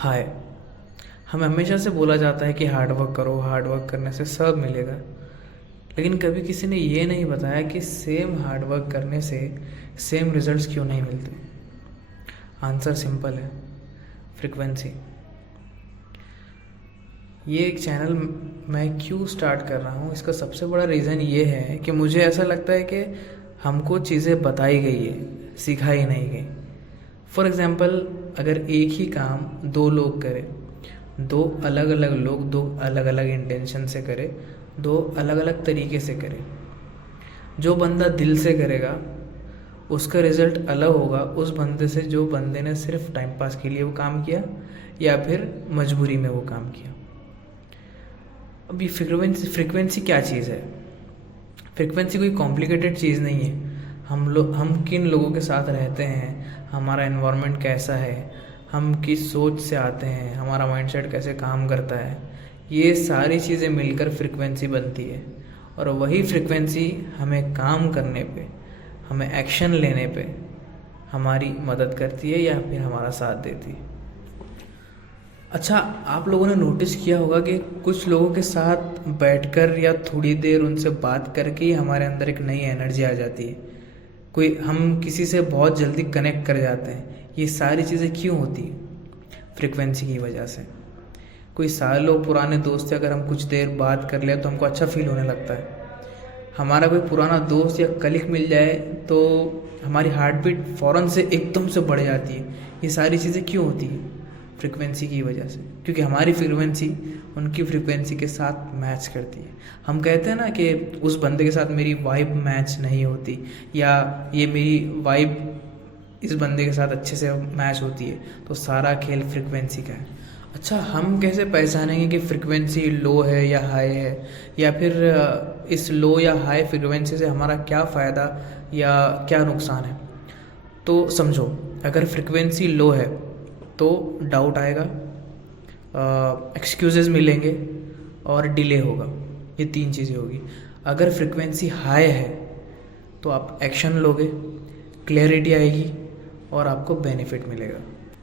हाय। हम हमेशा से बोला जाता है कि हार्ड वर्क करो, हार्ड वर्क करने से सब मिलेगा। लेकिन कभी किसी ने ये नहीं बताया कि सेम हार्ड वर्क करने से सेम रिजल्ट्स क्यों नहीं मिलते। आंसर सिंपल है, फ्रीक्वेंसी। ये एक चैनल मैं क्यों स्टार्ट कर रहा हूँ, इसका सबसे बड़ा रीज़न ये है कि मुझे ऐसा लगता है कि हमको चीज़ें बताई गई है, सिखाई नहीं गई। फॉर एग्ज़ाम्पल, अगर एक ही काम दो लोग करें, दो अलग अलग लोग दो अलग अलग इंटेंशन से करें, दो अलग अलग तरीके से करें, जो बंदा दिल से करेगा उसका रिज़ल्ट अलग होगा उस बंदे से जो बंदे ने सिर्फ टाइम पास के लिए वो काम किया या फिर मजबूरी में वो काम किया। अब ये फ्रीक्वेंसी क्या चीज़ है? फ्रीक्वेंसी कोई कॉम्प्लिकेटेड चीज़ नहीं है। हम किन लोगों के साथ रहते हैं, हमारा एनवायरनमेंट कैसा है, हम किस सोच से आते हैं, हमारा माइंडसेट कैसे काम करता है, ये सारी चीज़ें मिलकर फ्रीक्वेंसी बनती है। और वही फ्रीक्वेंसी हमें काम करने पे, हमें एक्शन लेने पे हमारी मदद करती है या फिर हमारा साथ देती है। अच्छा, आप लोगों ने नोटिस किया होगा कि कुछ लोगों के साथ बैठकर या थोड़ी देर उनसे बात करके ही हमारे अंदर एक नई एनर्जी आ जाती है। हम किसी से बहुत जल्दी कनेक्ट कर जाते हैं। ये सारी चीज़ें क्यों होती है? फ्रीक्वेंसी की वजह से। कोई सालों पुराने दोस्त से अगर हम कुछ देर बात कर ले तो हमको अच्छा फील होने लगता है। हमारा कोई पुराना दोस्त या कलीग मिल जाए तो हमारी हार्ट बीट फ़ौरन से एकदम से बढ़ जाती है। ये सारी चीज़ें क्यों होती है? फ्रीक्वेंसी की वजह से, क्योंकि हमारी फ्रीक्वेंसी उनकी फ्रीक्वेंसी के साथ मैच करती है। हम कहते हैं ना कि उस बंदे के साथ मेरी वाइब मैच नहीं होती, या ये मेरी वाइब इस बंदे के साथ अच्छे से मैच होती है। तो सारा खेल फ्रीक्वेंसी का है। अच्छा, हम कैसे पहचानेंगे कि फ्रीक्वेंसी लो है या हाई है, या फिर इस लो या हाई फ्रीक्वेंसी से हमारा क्या फ़ायदा या क्या नुकसान है? तो समझो, अगर फ्रीक्वेंसी लो है तो डाउट आएगा, एक्सक्यूजेस मिलेंगे और डिले होगा। ये तीन चीज़ें होगी। अगर फ्रीक्वेंसी हाई है तो आप एक्शन लोगे, क्लैरिटी आएगी और आपको बेनिफिट मिलेगा।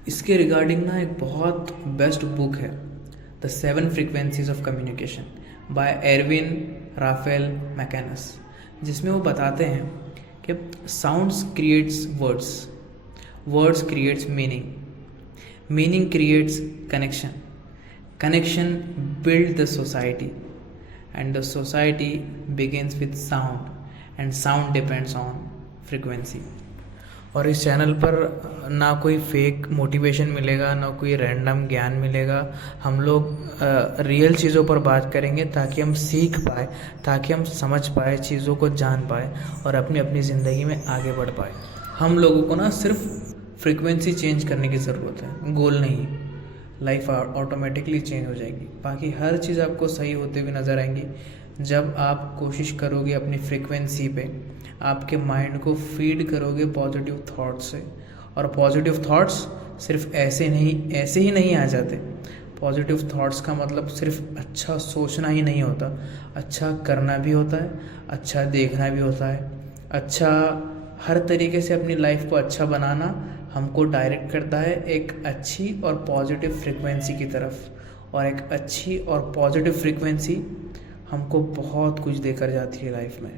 इसके रिगार्डिंग ना एक बहुत बेस्ट बुक है, the 7 frequencies of communication by Erwin Raphael McManus, जिसमें वो बताते हैं कि sounds creates words, words creates meaning, meaning creates connection, connection builds the society, and the society begins with sound and sound depends on frequency। और इस channel पर ना कोई फेक मोटिवेशन मिलेगा, ना कोई रैंडम ज्ञान मिलेगा। हम लोग रियल चीज़ों पर बात करेंगे ताकि हम सीख पाए, ताकि हम समझ पाए, चीज़ों को जान पाए और अपनी अपनी ज़िंदगी में आगे बढ़ पाए। हम लोगों को ना सिर्फ फ्रीक्वेंसी चेंज करने की ज़रूरत है, गोल नहीं। लाइफ ऑटोमेटिकली चेंज हो जाएगी। बाकी हर चीज़ आपको सही होते हुए नज़र आएंगी जब आप कोशिश करोगे अपनी फ्रीक्वेंसी पे, आपके माइंड को फीड करोगे पॉजिटिव थॉट्स से। और पॉजिटिव थॉट्स सिर्फ ऐसे ही नहीं आ जाते। पॉजिटिव थॉट्स का मतलब सिर्फ अच्छा सोचना ही नहीं होता, अच्छा करना भी होता है, अच्छा देखना भी होता है। अच्छा, हर तरीके से अपनी लाइफ को अच्छा बनाना हमको डायरेक्ट करता है एक अच्छी और पॉजिटिव फ्रीक्वेंसी की तरफ। और एक अच्छी और पॉजिटिव फ्रीक्वेंसी हमको बहुत कुछ देकर जाती है लाइफ में।